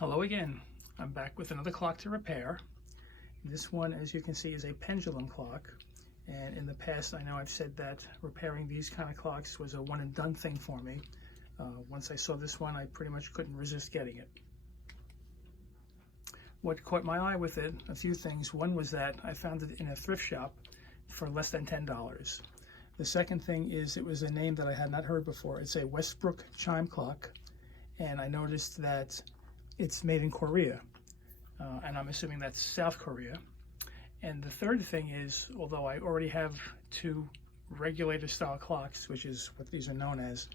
Hello again. I'm back with another clock to repair. This one, as you can see, is a pendulum clock. And in the past, I know I've said that repairing these kind of clocks was a one and done thing for me. Once I saw this one, I pretty much couldn't resist getting it. What caught my eye with it, a few things. One was that I found it in a thrift shop for less than $10. The second thing is it was a name that I had not heard before. It's a Westbrook Chime clock. And I noticed that it's made in Korea, and I'm assuming that's South Korea. And the third thing is, although I already have two regulator style clocks, which is what these are known as,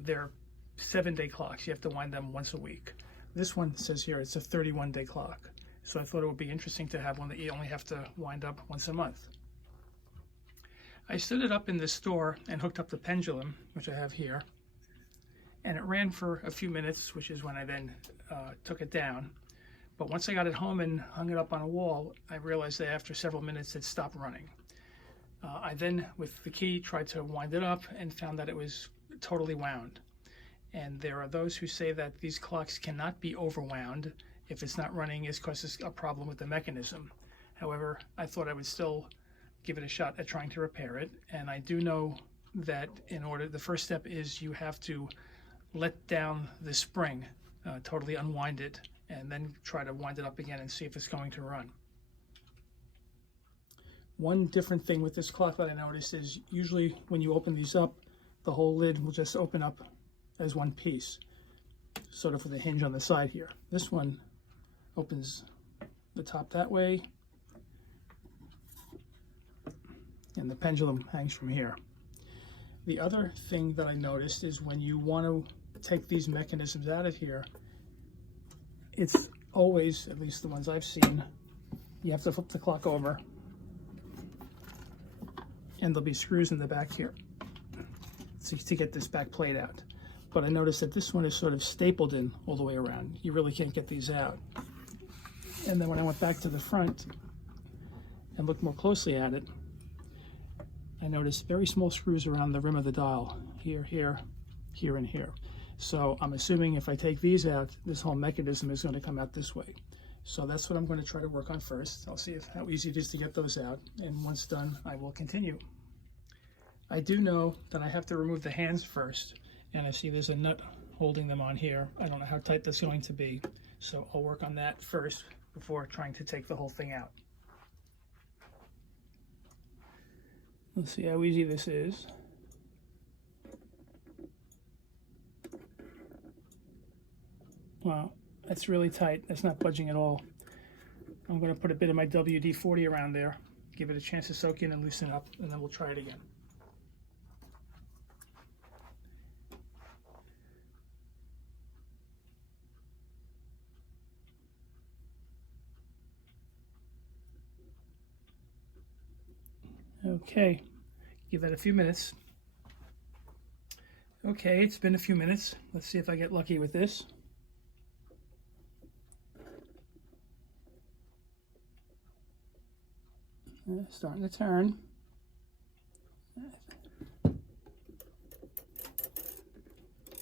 they're 7-day clocks. You have to wind them once a week. This one says here it's a 31-day clock. So I thought it would be interesting to have one that you only have to wind up once a month. I stood it up in the store and hooked up the pendulum, which I have here. And it ran for a few minutes, which is when I then took it down. But once I got it home and hung it up on a wall, I realized that after several minutes it stopped running. I then, with the key, tried to wind it up and found that it was totally wound. And there are those who say that these clocks cannot be overwound. If it's not running, it's because it's a problem with the mechanism. However, I thought I would still give it a shot at trying to repair it. And I do know that the first step is you have to let down the spring, totally unwind it, and then try to wind it up again and see if it's going to run. One different thing with this clock that I noticed is usually when you open these up, the whole lid will just open up as one piece, sort of with a hinge on the side here. This one opens the top that way, and the pendulum hangs from here. The other thing that I noticed is when you want to take these mechanisms out of here, it's always, at least the ones I've seen, you have to flip the clock over and there'll be screws in the back here to get this back plate out. But I noticed that this one is sort of stapled in all the way around. You really can't get these out. And then when I went back to the front and looked more closely at it, I noticed very small screws around the rim of the dial, here, here, here, and here. So I'm assuming if I take these out, this whole mechanism is going to come out this way. So that's what I'm going to try to work on first. I'll see how easy it is to get those out, and once done, I will continue. I do know that I have to remove the hands first, and I see there's a nut holding them on here. I don't know how tight that's going to be, so I'll work on that first before trying to take the whole thing out. Let's see how easy this is. Wow, that's really tight. That's not budging at all. I'm going to put a bit of my WD-40 around there, give it a chance to soak in and loosen up, and then we'll try it again. Okay, give that a few minutes. Okay, it's been a few minutes. Let's see if I get lucky with this. Starting to turn.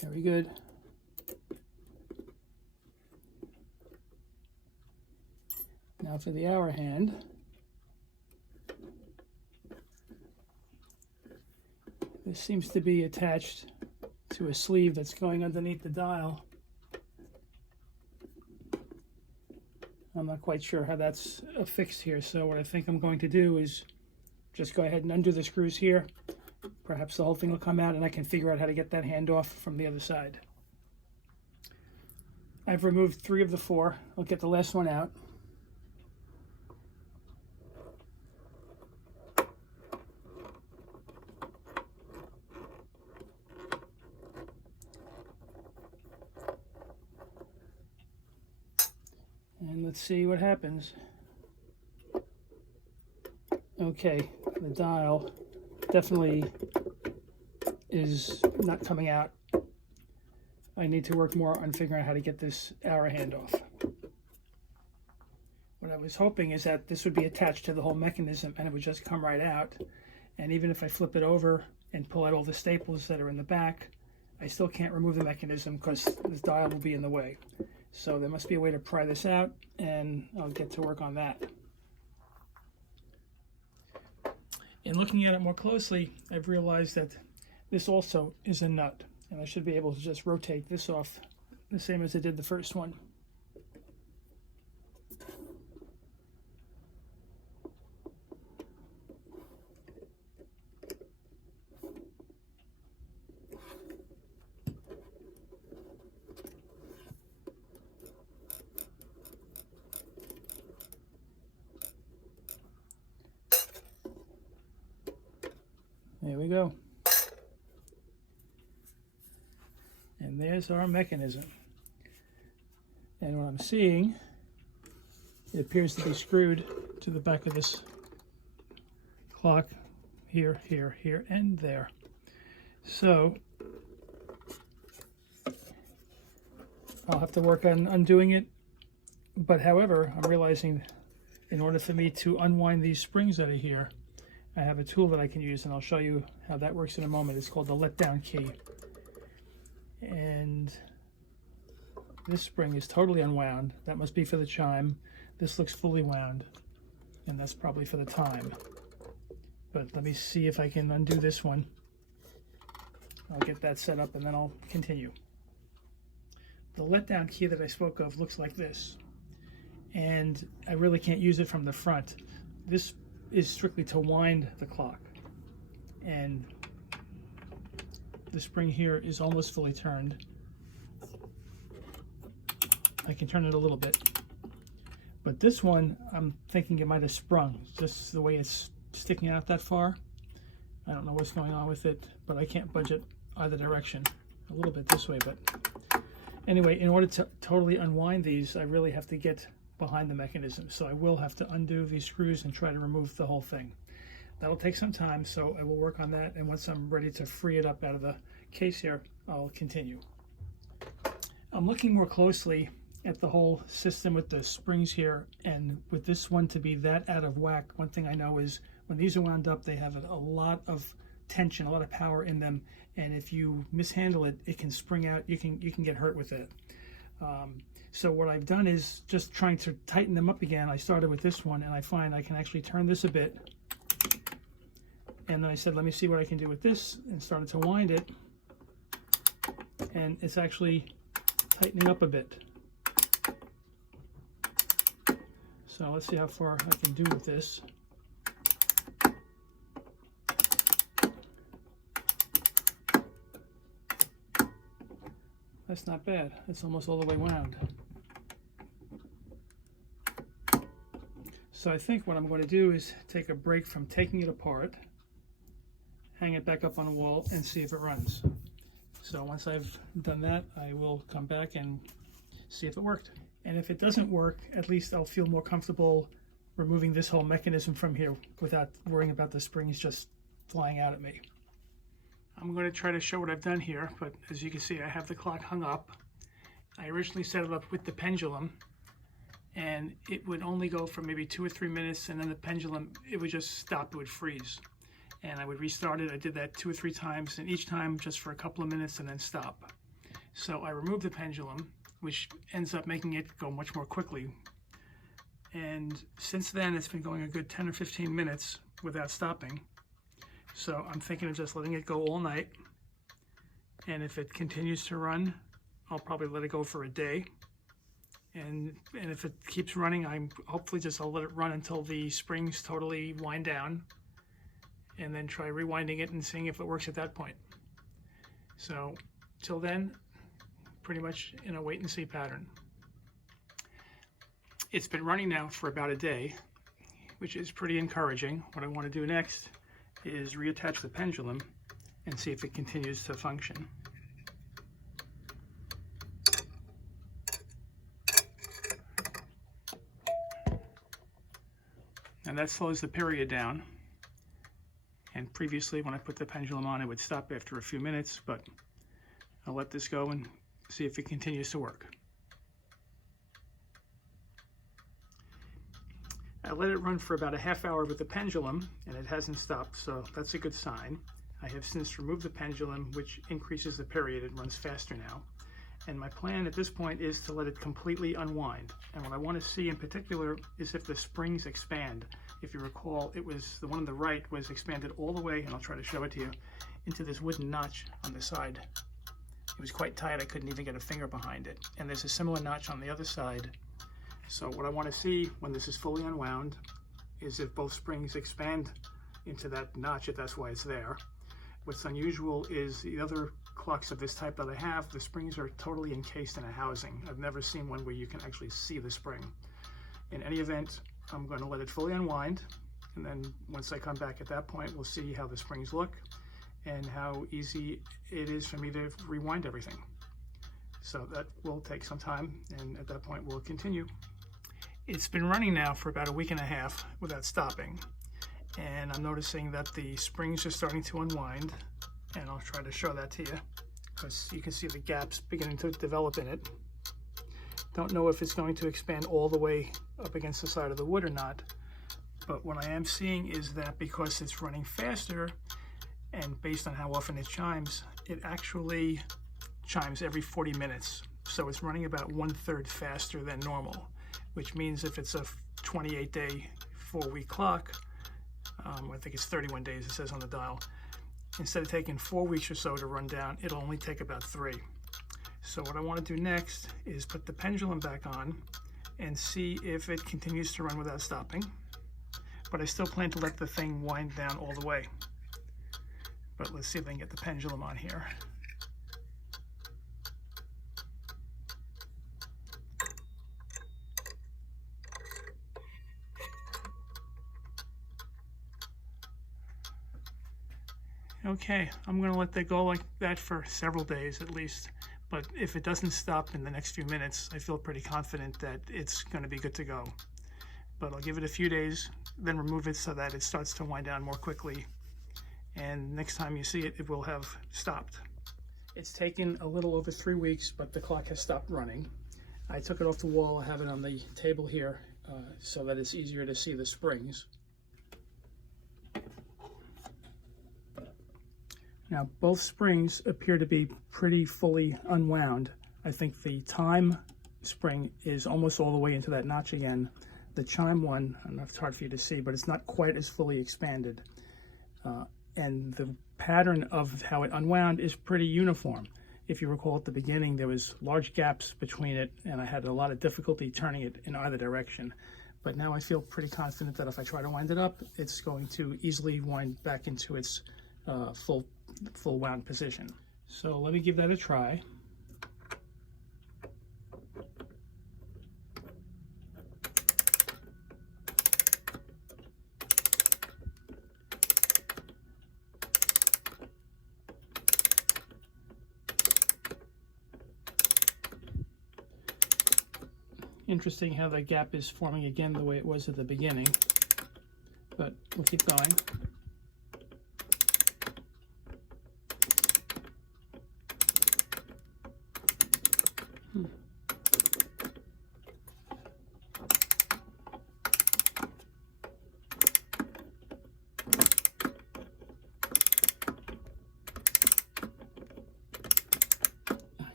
Very good. Now for the hour hand. This seems to be attached to a sleeve that's going underneath the dial. I'm not quite sure how that's affixed here, so what I think I'm going to do is just go ahead and undo the screws here. Perhaps the whole thing will come out and I can figure out how to get that hand off from the other side. I've removed 3 of the 4. I'll get the last one out. And let's see what happens. Okay, the dial definitely is not coming out. I need to work more on figuring out how to get this hour hand off. What I was hoping is that this would be attached to the whole mechanism and it would just come right out. And even if I flip it over and pull out all the staples that are in the back, I still can't remove the mechanism because this dial will be in the way. So there must be a way to pry this out, and I'll get to work on that. In looking at it more closely, I've realized that this also is a nut, and I should be able to just rotate this off the same as I did the first one. There we go. And there's our mechanism. And what I'm seeing, it appears to be screwed to the back of this clock here, here, here, and there. So I'll have to work on undoing it. But however, I'm realizing in order for me to unwind these springs out of here, I have a tool that I can use, and I'll show you how that works in a moment. It's called the letdown key. And this spring is totally unwound. That must be for the chime. This looks fully wound, and that's probably for the time. But let me see if I can undo this one. I'll get that set up, and then I'll continue. The letdown key that I spoke of looks like this, and I really can't use it from the front. This is strictly to wind the clock, and the spring here is almost fully turned. I can turn it a little bit, but this one I'm thinking it might have sprung, just the way it's sticking out that far. I don't know what's going on with it, but I can't budge it either direction. A little bit this way, but anyway, in order to totally unwind these, I really have to get behind the mechanism. So I will have to undo these screws and try to remove the whole thing. That'll take some time, so I will work on that, and once I'm ready to free it up out of the case here, I'll continue. I'm looking more closely at the whole system with the springs here, and with this one to be that out of whack, one thing I know is when these are wound up, they have a lot of tension, a lot of power in them, and if you mishandle it, it can spring out. You can get hurt with it. So what I've done is just trying to tighten them up again. I started with this one, and I find I can actually turn this a bit. And then I said, let me see what I can do with this, and started to wind it. And it's actually tightening up a bit. So let's see how far I can do with this. That's not bad. It's almost all the way wound. So I think what I'm going to do is take a break from taking it apart, hang it back up on the wall, and see if it runs. So once I've done that, I will come back and see if it worked. And if it doesn't work, at least I'll feel more comfortable removing this whole mechanism from here without worrying about the springs just flying out at me. I'm going to try to show what I've done here, but as you can see, I have the clock hung up. I originally set it up with the pendulum, and it would only go for maybe 2 or 3 minutes, and then the pendulum, it would just stop, it would freeze. And I would restart it. I did that 2 or 3 times, and each time just for a couple of minutes and then stop. So I removed the pendulum, which ends up making it go much more quickly. And since then, it's been going a good 10 or 15 minutes without stopping. So I'm thinking of just letting it go all night. And if it continues to run, I'll probably let it go for a day. And if it keeps running, I'll let it run until the springs totally wind down, and then try rewinding it and seeing if it works at that point. So till then, pretty much in a wait and see pattern. It's been running now for about a day, which is pretty encouraging. What I want to do next is reattach the pendulum and see if it continues to function. And that slows the period down. And previously, when I put the pendulum on, it would stop after a few minutes, but I'll let this go and see if it continues to work. I let it run for about a half hour with the pendulum, and it hasn't stopped, so that's a good sign. I have since removed the pendulum, which increases the period. It runs faster now. And my plan at this point is to let it completely unwind. And what I want to see in particular is if the springs expand. If you recall, it was the one on the right was expanded all the way, and I'll try to show it to you, into this wooden notch on the side. It was quite tight, I couldn't even get a finger behind it. And there's a similar notch on the other side. So what I want to see when this is fully unwound is if both springs expand into that notch, if that's why it's there. What's unusual is the other clocks of this type that I have, the springs are totally encased in a housing. I've never seen one where you can actually see the spring. In any event, I'm going to let it fully unwind, and then once I come back at that point, we'll see how the springs look and how easy it is for me to rewind everything. So that will take some time, and at that point we'll continue. It's been running now for about a week and a half without stopping, and I'm noticing that the springs are starting to unwind, and I'll try to show that to you because you can see the gaps beginning to develop in it. Don't know if it's going to expand all the way up against the side of the wood or not, but what I am seeing is that because it's running faster, and based on how often it chimes, it actually chimes every 40 minutes. So it's running about 1/3 faster than normal, which means if it's a 28-day, 4-week clock, I think it's 31 days, it says on the dial, instead of taking 4 weeks or so to run down, it'll only take about 3. So what I want to do next is put the pendulum back on and see if it continues to run without stopping. But I still plan to let the thing wind down all the way. But let's see if I can get the pendulum on here. Okay, I'm going to let that go like that for several days at least. But if it doesn't stop in the next few minutes, I feel pretty confident that it's going to be good to go. But I'll give it a few days, then remove it so that it starts to wind down more quickly. And next time you see it, it will have stopped. It's taken a little over 3 weeks, but the clock has stopped running. I took it off the wall. I have it on the table here so that it's easier to see the springs. Now, both springs appear to be pretty fully unwound. I think the Time spring is almost all the way into that notch again. The Chime one, I don't know if it's hard for you to see, but it's not quite as fully expanded. And the pattern of how it unwound is pretty uniform. If you recall at the beginning, there was large gaps between it, and I had a lot of difficulty turning it in either direction. But now I feel pretty confident that if I try to wind it up, it's going to easily wind back into its full wound position. So let me give that a try. Interesting how the gap is forming again the way it was at the beginning, but we'll keep going.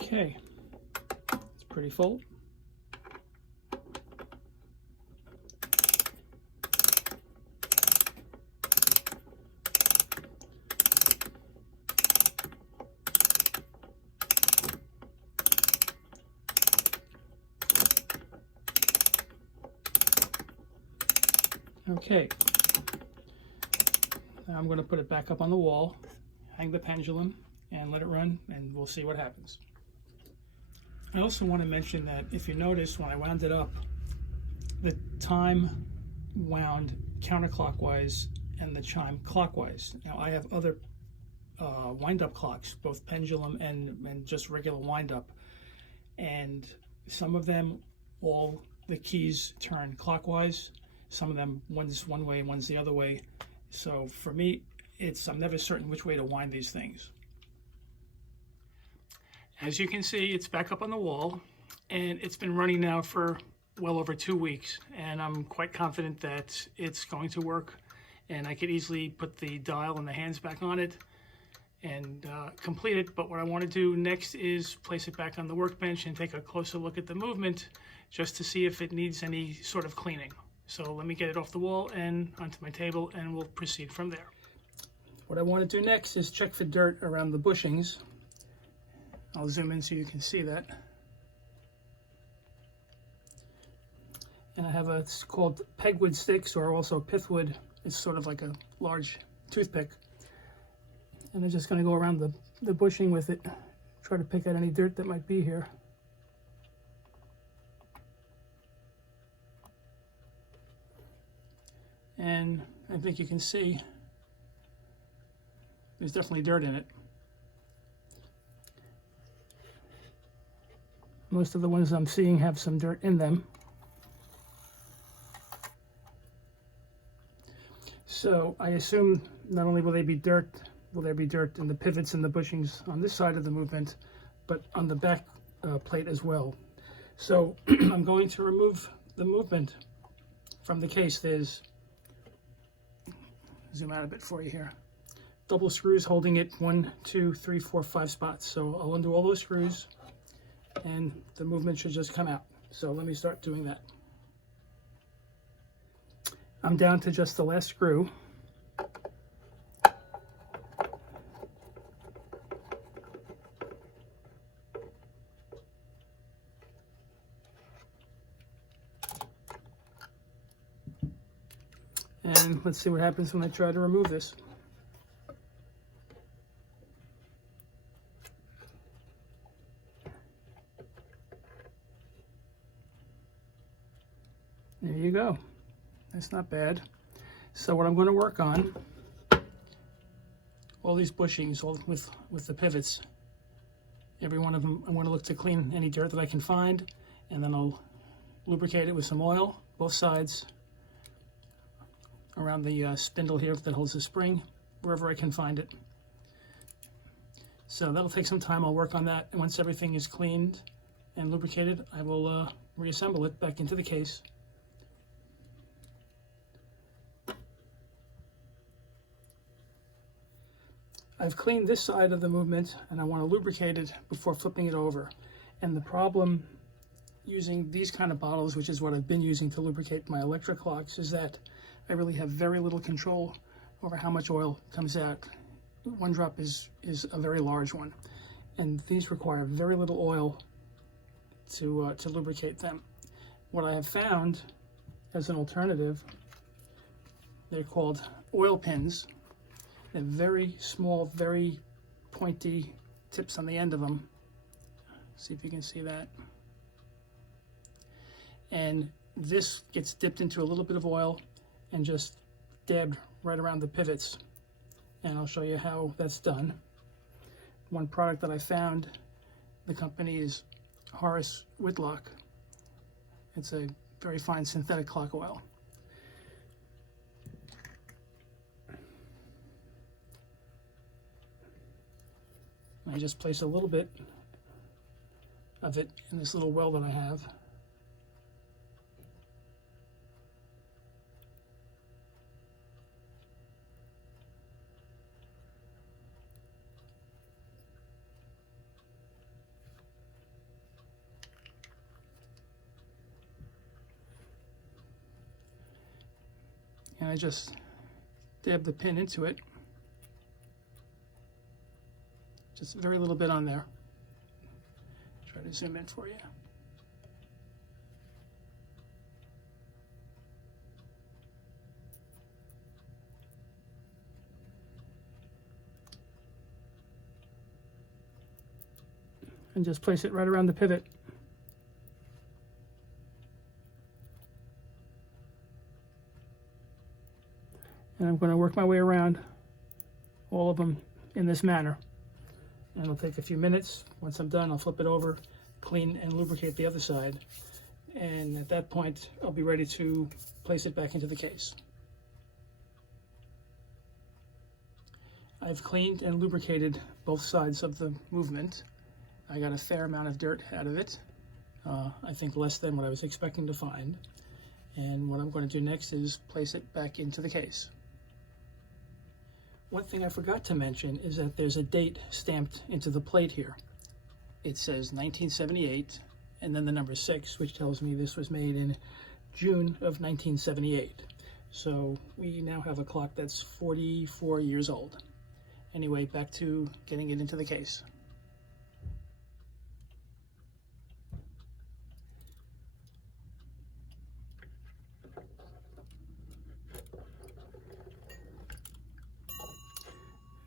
Okay, it's pretty full. Okay, now I'm going to put it back up on the wall, hang the pendulum, and let it run, and we'll see what happens. I also want to mention that if you notice when I wound it up, the Time wound counterclockwise and the Chime clockwise. Now I have other wind-up clocks, both pendulum and just regular wind-up, and some of them, all the keys turn clockwise. Some of them, one's one way, one's the other way. So for me, I'm never certain which way to wind these things. As you can see, it's back up on the wall, and it's been running now for well over 2 weeks, and I'm quite confident that it's going to work, and I could easily put the dial and the hands back on it and complete it. But what I want to do next is place it back on the workbench and take a closer look at the movement just to see if it needs any sort of cleaning. So let me get it off the wall and onto my table, and we'll proceed from there. What I want to do next is check for dirt around the bushings. I'll zoom in so you can see that. And I have it's called pegwood sticks, or also pithwood. It's sort of like a large toothpick. And I'm just going to go around the bushing with it, try to pick out any dirt that might be here. And I think you can see there's definitely dirt in it. Most of the ones I'm seeing have some dirt in them. So I assume not only will there be dirt in the pivots and the bushings on this side of the movement, but on the back plate as well. So I'm going to remove the movement from the case. There's, zoom out a bit for you here, double screws holding it, 1, 2, 3, 4, 5 spots. So I'll undo all those screws and the movement should just come out. So let me start doing that. I'm down to just the last screw. And let's see what happens when I try to remove this. There you go. That's not bad. So what I'm going to work on, all these bushings, all with the pivots, every one of them, I want to look to clean any dirt that I can find, and then I'll lubricate it with some oil, both sides, around the spindle here that holds the spring, wherever I can find it. So that'll take some time. I'll work on that, and once everything is cleaned and lubricated, I will reassemble it back into the case. I've cleaned this side of the movement and I want to lubricate it before flipping it over. And the problem using these kind of bottles, which is what I've been using to lubricate my electric clocks, is that I really have very little control over how much oil comes out. One drop is a very large one, and these require very little oil to lubricate them. What I have found as an alternative, they're called oil pins. They're very small, very pointy tips on the end of them. See if you can see that. And this gets dipped into a little bit of oil and just dabbed right around the pivots. And I'll show you how that's done. One product that I found, the company is Horace Whitlock. It's a very fine synthetic clock oil. I just place a little bit of it in this little well that I have. And I just dab the pin into it. Just very little bit on there. Try to zoom in for you. And just place it right around the pivot. And I'm going to work my way around all of them in this manner. And it'll take a few minutes. Once I'm done, I'll flip it over, clean and lubricate the other side. And at that point, I'll be ready to place it back into the case. I've cleaned and lubricated both sides of the movement. I got a fair amount of dirt out of it. I think less than what I was expecting to find. And what I'm going to do next is place it back into the case. One thing I forgot to mention is that there's a date stamped into the plate here. It says 1978 and then the number 6, which tells me this was made in June of 1978. So we now have a clock that's 44 years old. Anyway, back to getting it into the case.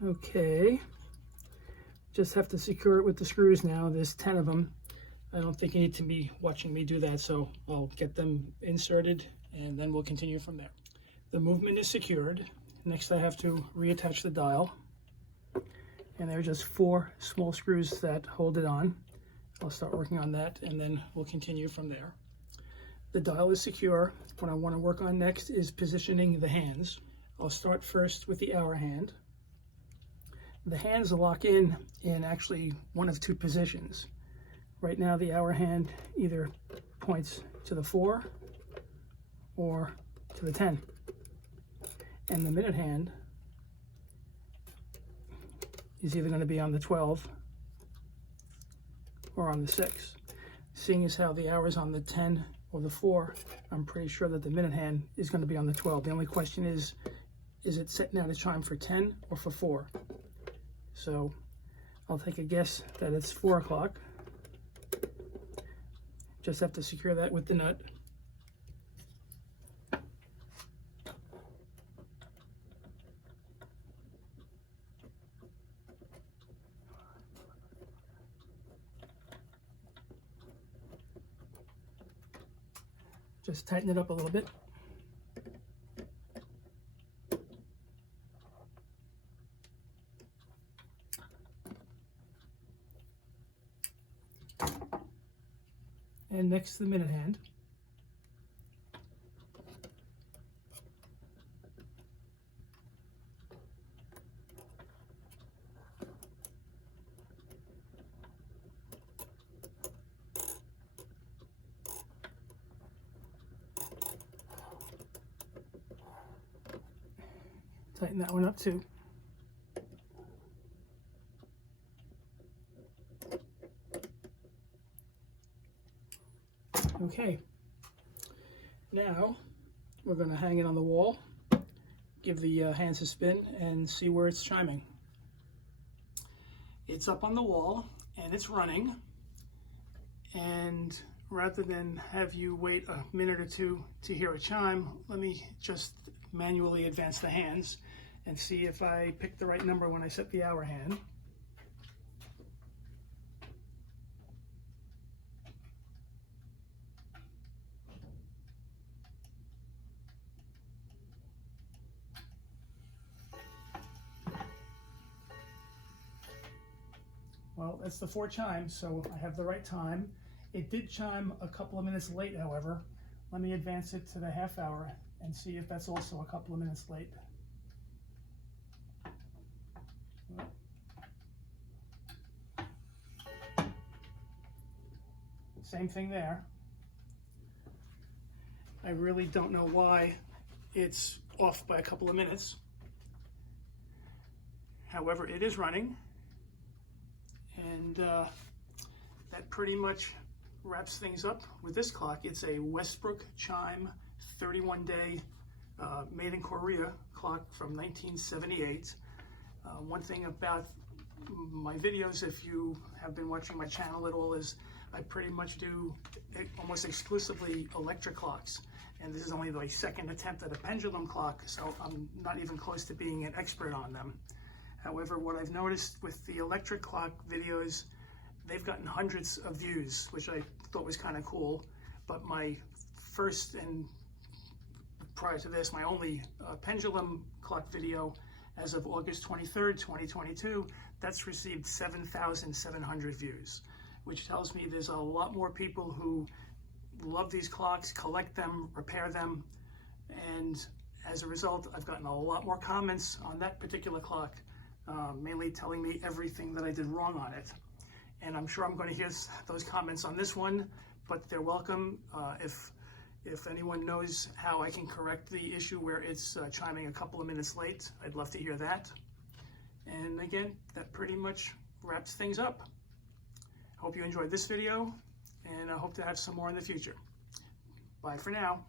Okay, just have to secure it with the screws now. There's 10 of them. I don't think you need to be watching me do that, so I'll get them inserted and then we'll continue from there. The movement is secured. Next I have to reattach the dial. And there are just 4 small screws that hold it on. I'll start working on that and then we'll continue from there. The dial is secure. What I want to work on next is positioning the hands. I'll start first with the hour hand. The hands lock in actually one of 2 positions. Right now the hour hand either points to the 4 or to the 10. And the minute hand is either going to be on the 12 or on the 6. Seeing as how the hour is on the 10 or the 4, I'm pretty sure that the minute hand is going to be on the 12. The only question is it set now to chime for 10 or for 4? So I'll take a guess that it's 4 o'clock. Just have to secure that with the nut. Just tighten it up a little bit. And next, the minute hand. Tighten that one up too. Okay, now we're going to hang it on the wall, give the hands a spin, and see where it's chiming. It's up on the wall and it's running, and rather than have you wait a minute or 2 to hear a chime, let me just manually advance the hands and see if I pick the right number when I set the hour hand. Well, that's the 4 chimes, so I have the right time. It did chime a couple of minutes late, however. Let me advance it to the half hour and see if that's also a couple of minutes late. Same thing there. I really don't know why it's off by a couple of minutes. However, it is running. And that pretty much wraps things up with this clock. It's a Westbrook Chime 31-day made in Korea clock from 1978. One thing about my videos, if you have been watching my channel at all, is I pretty much do almost exclusively electric clocks. And this is only my 2nd attempt at a pendulum clock, so I'm not even close to being an expert on them. However, what I've noticed with the electric clock videos, they've gotten hundreds of views, which I thought was kind of cool. But my first, and prior to this, my only pendulum clock video as of August 23rd, 2022, that's received 7,700 views, which tells me there's a lot more people who love these clocks, collect them, repair them, and as a result, I've gotten a lot more comments on that particular clock, mainly telling me everything that I did wrong on it. And I'm sure I'm going to hear those comments on this one, but they're welcome. If anyone knows how I can correct the issue where it's chiming a couple of minutes late, I'd love to hear that. And again, that pretty much wraps things up. Hope you enjoyed this video, and I hope to have some more in the future. Bye for now.